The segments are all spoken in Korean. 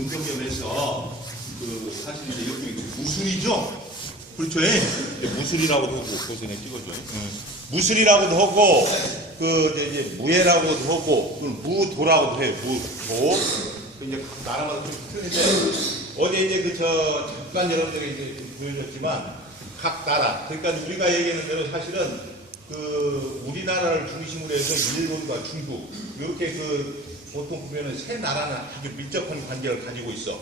운동점에서 사실 이제 여기 무술이죠. 그렇죠. 무술이라고도 하고 거기서 찍어줘요. 무술이라고도 하고 이제 무예라고도 하고 무도라고도 해요. 무도. 이제 나라마다 좀 틀린데 어제 이제 잠깐 여러분들이 이제 보여줬지만 각 나라. 그러니까 우리가 얘기하는 대로 사실은 우리나라를 중심으로 해서 일본과 중국 이렇게 보통 보면은 세 나라는 아주 밀접한 관계를 가지고 있어.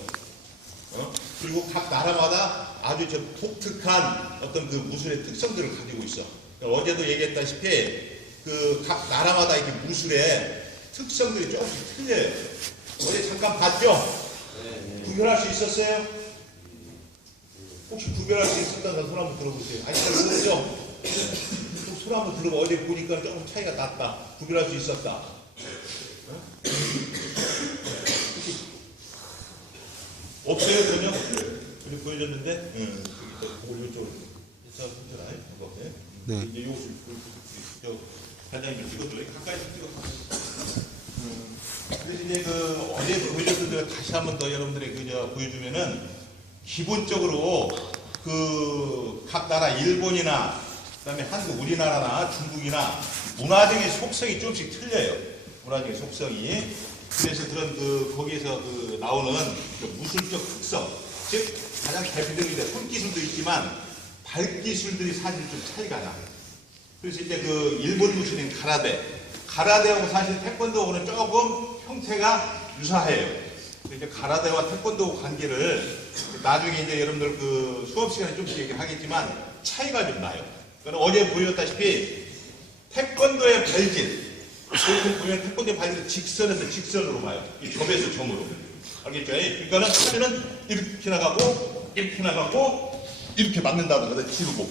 그리고 각 나라마다 아주 독특한 어떤 무술의 특성들을 가지고 있어. 어제도 얘기했다시피 각 나라마다 이렇게 무술의 특성들이 조금씩 틀려요. 어제 잠깐 봤죠? 네. 구별할 수 있었어요? 혹시 구별할 수 있었다는 손 한번 들어보세요. 아니, 잘 모르죠? 손 한번 들어봐. 어제 보니까 조금 차이가 났다. 구별할 수 있었다. 없어요, 전혀? 그냥 보여줬는데? 그걸 이쪽으로. 네. 이제 요것을, 단장님이 찍어줘요. 가까이서 찍어줘. 그래서 이제 어제 보여줬던 대로 다시 한 번 더 여러분들이 보여주면은, 기본적으로 각 나라, 일본이나, 그 다음에 한국, 우리나라나 중국이나 문화적인 속성이 조금씩 틀려요. 문화적인 속성이. 그래서 그런 거기에서 나오는 무술적 특성, 즉 가장 대표적인 손기술도 있지만 발기술들이 사실 좀 차이가 나. 그래서 이제 일본 무술인 가라데하고 사실 태권도하고는 조금 형태가 유사해요. 이제 가라데와 태권도 관계를 나중에 이제 여러분들 수업 시간에 좀씩 얘기하겠지만 차이가 좀 나요. 그러니까 어제 보여줬다시피 태권도의 발질. 보통 보면 태권도 발질은 직선에서 직선으로 봐요. 이 점에서 점으로. 알겠죠? 그러니까는 하면은 이렇게 나가고, 이렇게 나가고, 이렇게 맞는다든가, 지르고.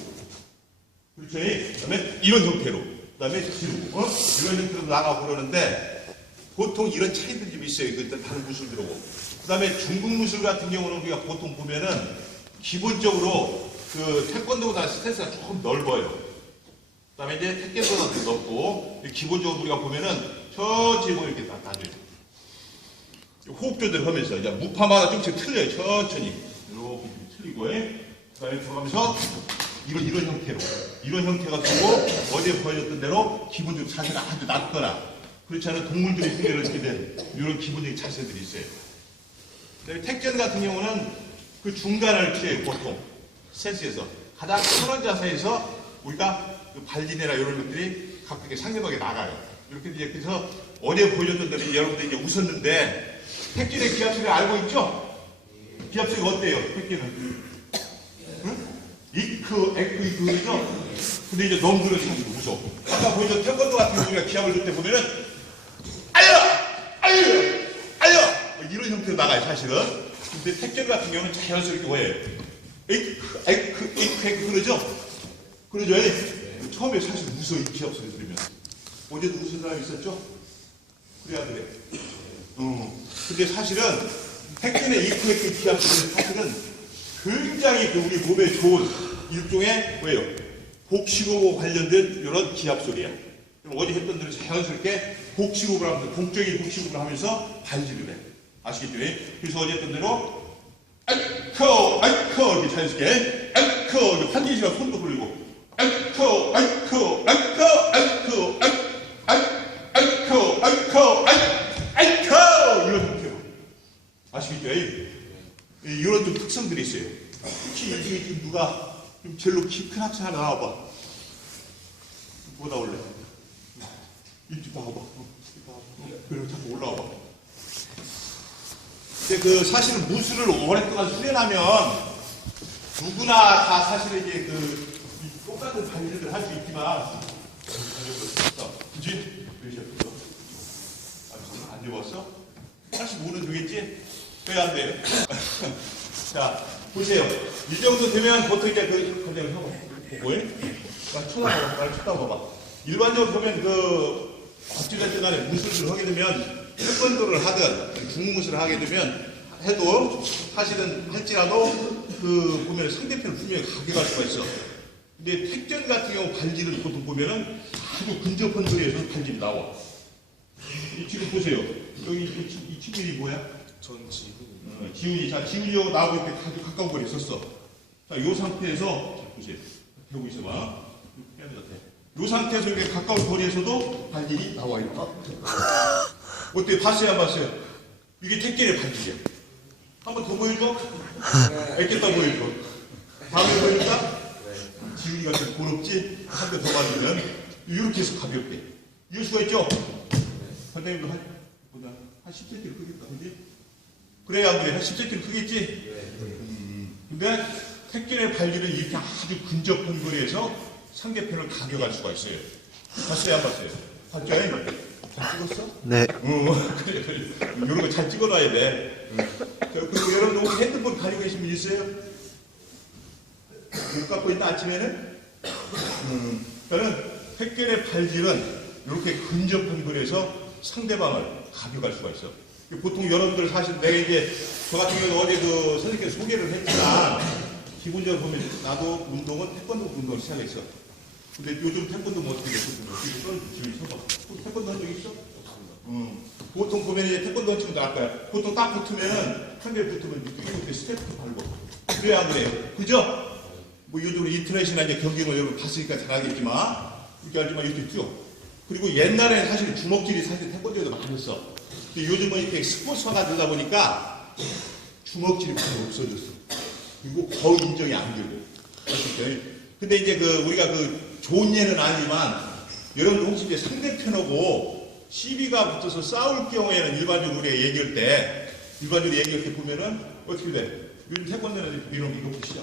그렇죠? 그 다음에 이런 형태로. 그 다음에 지르고. 이런 형태로 나가고 그러는데, 보통 이런 차이들이 좀 있어요. 일단 다른 무술들하고. 그 다음에 중국 무술 같은 경우는 우리가 보통 보면은, 기본적으로 태권도보다 스탠스가 조금 넓어요. 그 다음에 이제 택견보다 더 넓고, 기본적으로 우리가 보면은, 천천히 이렇게 나눠요. 호흡 조절하면서, 이제 무파마다 조금씩 틀려요. 천천히. 이렇게 틀리고, 그 다음에 들어가면서, 이런 형태로. 이런 형태가 되고, 어제 보여줬던 대로, 기본적으로 자세가 아주 낮거나, 그렇지 않은 동물들이 훈련을 하게 된, 이런 기본적인 자세들이 있어요. 그 다음에 택견 같은 경우는, 중간을 취해요, 보통. 센스에서. 가장 편한 자세에서, 우리가 발진이나 이런 것들이 각각의 상대방에 나가요. 이렇게 이제 그래서 어제 보여줬던 대로 여러분들이 이제 웃었는데 택견의 기합소리 알고 있죠? 기합소리가 어때요? 택견은? 응? 이크, 에크, 이크 그러죠? 근데 이제 너무 들어서 웃어. 아까 보여줬던 태권도 같은 경우 우리가 기합을 줄 때 보면은 알려! 이런 형태로 나가요, 사실은. 근데 택견 같은 경우는 자연스럽게 뭐예요? 이크, 에크, 이크, 에크 그러죠? 그러죠? 처음에 사실 웃어, 이 기합 소리 들으면. 어제도 웃은 사람이 있었죠? 그래야 그래. 근데 사실은, 택견의 이크에크 기합 소리는 사실은 굉장히 우리 몸에 좋은 일종의, 뭐예요? 복식호흡 관련된 이런 기합 소리야. 어제 했던 대로 자연스럽게 복식호흡을 하면서, 동적인 복식호흡을 하면서 발질을 해. 아시겠죠? 그래서 어제 했던 대로, 아이커, 이렇게 자연스럽게, 아이커, 환기시간 손도 돌리고, 아이커, 이런 형태로. 아시겠죠? 이런 좀 특성들이 있어요. 혹시 이 중에 누가 좀 제일로 키 큰 학생 하나 나와봐. 누가 나올래? 이쪽 나와봐. 그리고 자꾸 올라와봐. 근데 사실은 무술을 오랫동안 수련하면 누구나 다 사실 이게 똑같은 발질을 할 수 있지만, 그치? 안 배웠어? 85는 되겠지? 왜 안 돼요? 자, 보세요. 이 정도 되면 보통 이제 그냥 보고, 날 쳐다봐봐. 일반적으로 보면 어찌됐든 간에 무술을 하게 되면, 태권도를 하든, 중무술을 하게 되면, 해도, 사실은 할지라도, 보면 상대편을 분명히 가져갈 수가 있어. 근데 택견 같은 경우 발질을 보통 보면은 아주 근접한 거리에서 발질이 나와. 지금 보세요. 여기 이 친구들이 뭐야? 전 지훈이. 지훈이. 자, 지훈이하고 나하고 이렇게 아주 가까운 거리에 섰어. 자, 이 상태에서, 자, 보세요. 대고 있어봐. 해야 될 것 같아. 이 상태에서 이렇게 가까운 거리에서도 발길이 나와 있다. 어때? 봤어요, 안 봤어요? 이게 택견의 발길이야. 한번 더 보여줘? 알겠다 보여줘. 다음에 보여줄까? 지훈이가 좀 고롭지? 한 대 더 받으면 이렇게 해서 가볍게. 이럴 수가 있죠? 선생님도 한 10cm 크겠다, 그지? 그래, 안 그래? 한 10cm 크겠지? 근데 택견의 발길은 이렇게 아주 근접한 거리에서 상대편을 가격할 수가 있어요. 봤어요, 안 봤어요? 봤죠? 잘 찍었어? 네. 그래. 이런 거 잘 찍어놔야 돼. 그리고 여러분 혹시 핸드폰 가지고 계신 분 있어요? 못 갖고 있나, 아침에는? 그러니까 택견의 발질은 이렇게 근접한 거리에서 상대방을 가져갈 수가 있어. 보통 여러분들 사실 내가 이제 저 같은 경우는 어제 그 선생님께서 소개를 했지만 기본적으로 보면 나도 운동은 태권도 운동을 시작했어. 근데 요즘 태권도 뭐 어떻게 됐거든요. 지금 서봐. 태권도 한 적 있어? 보통 보면 이제 태권도 한 친구도 아까요. 보통 딱 붙으면은 한 대 붙으면 이렇게 스텝도 밟고. 그래야 안 그래요? 그죠? 뭐 요즘 인터넷이나 이제 경기를 여러분 봤으니까 잘 알겠지만 이렇게 알지만 이렇게 쭉. 그리고 옛날에는 사실 주먹질이 사실 태권도에도 많았어. 근데 요즘은 이렇게 스포츠화가 되다 보니까 주먹질이 거의 없어졌어. 그리고 거의 인정이 안 되고. 아시죠? 근데 이제 우리가 좋은 예는 아니지만 여러분들 혹시 이제 상대편하고 시비가 붙어서 싸울 경우에는 일반적으로 우리가 얘기할 때 보면은 어떻게 돼? 요즘 태권도는 이런 거 이거 보시죠.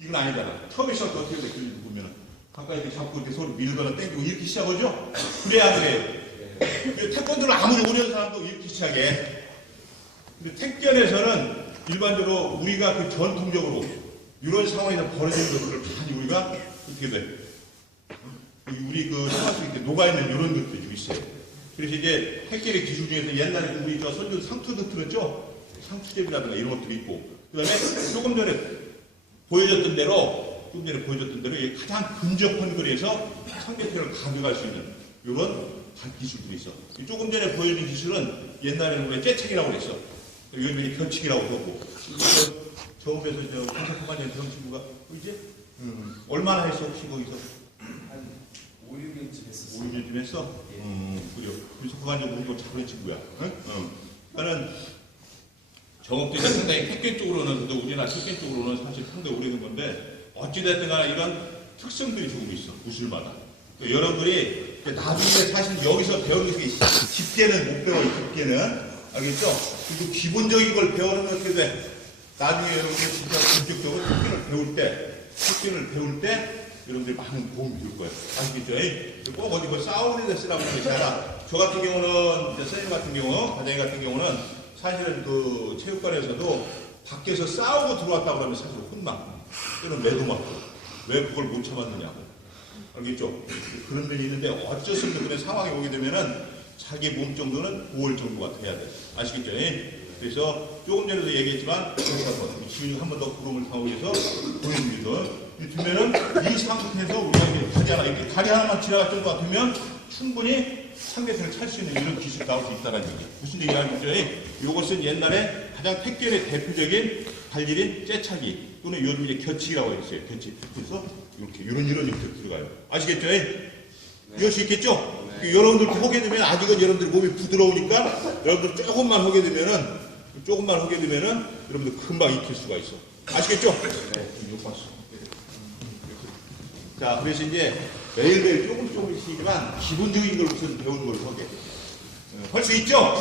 이건 아니잖아. 처음에 시작할 때 어떻게 돼? 그런 거 보면은 가까이 이렇게 잡고 이렇게 서로 밀거나 땡기고 이렇게 시작하죠? 그래야 그래요. 태권도를 아무리 오래한 사람도 이렇게 시작해. 근데 택견에서는 일반적으로 우리가 전통적으로 이런 상황에서 벌어지는 것들을 많이 우리가 어떻게 돼? 우리 생활 속에 녹아있는 이런 것들이 좀 있어요. 그래서 이제 택견의 기술 중에서 옛날에 우리 선조 상투도 들었죠? 상투잽이라든가 이런 것들이 있고. 그 다음에 조금 전에 보여줬던 대로 가장 근접한 거리에서 상대편을 가져갈 수 있는 이런 기술들이 있어. 조금 전에 보여준 기술은 옛날에는 우리가 째책이라고 그랬어. 요즘에 견칙이라고 하고. 처음에서 кон사포관장 정 친구가 이제 얼마나 했어 혹시 거기서? 한 5, 6일쯤 했었어요. 5, 6일쯤 했어? 그래요. 건사포관장 운동 잘하는 친구야. 그러니까는 정업대가 상당히 택견 쪽으로는 우리나라 택견 쪽으로는 사실 상당히 오래된 건데 어찌됐든 간에 이런 특성들이 조금 있어. 구슬마다. 그러니까 여러분들이 나중에 사실 여기서 배우는 게 깊게는 못 배워요. 깊게는. 알겠죠? 그리고 기본적인 걸 배우는 건 어떻게 돼? 나중에 여러분들 진짜 본격적으로 택견을 배울 때 여러분들이 많은 도움이 될 거예요. 아시겠죠? 꼭 어디 싸우는 데 쓰라고 하는 게 아니라 저 같은 경우는, 선생님 같은 경우, 과장님 같은 경우는 사실은 체육관에서도 밖에서 싸우고 들어왔다고 하면 사실 혼나. 또는 매도 맞고. 왜 그걸 못 참았느냐고. 알겠죠? 그런 일이 있는데 어쩔 수 없는 그런 상황이 오게 되면은 자기 몸 정도는 보호 정도가 돼야 돼. 아시겠죠? 그래서 조금 전에도 얘기했지만 지훈이 한 번 더 구름을 타고 해서 보여줍니다. 두면은 이 상태에서 우리가 이렇게 다리 하나만 지나갈 정도가 되면 충분히 상대편을 찰 수 있는 이런 기술이 나올 수 있다는 얘기. 무슨 얘기 알겠죠? 이것은 옛날에 가장 택견의 대표적인 발질인 째차기 또는 요즘 이제 겨치기라고 했어요. 겨치기. 그래서 이런 형태로 들어가요. 아시겠죠? 이해할 수 있겠죠? 여러분들 하게 되면 아직은 여러분들 몸이 부드러우니까 여러분들 조금만 하게 되면은 여러분들 금방 익힐 수가 있어. 아시겠죠? 네. 자, 그래서 이제 매일매일 조금씩이지만 기본적인 걸 우선 배우는 걸로 하게. 할 수 있죠?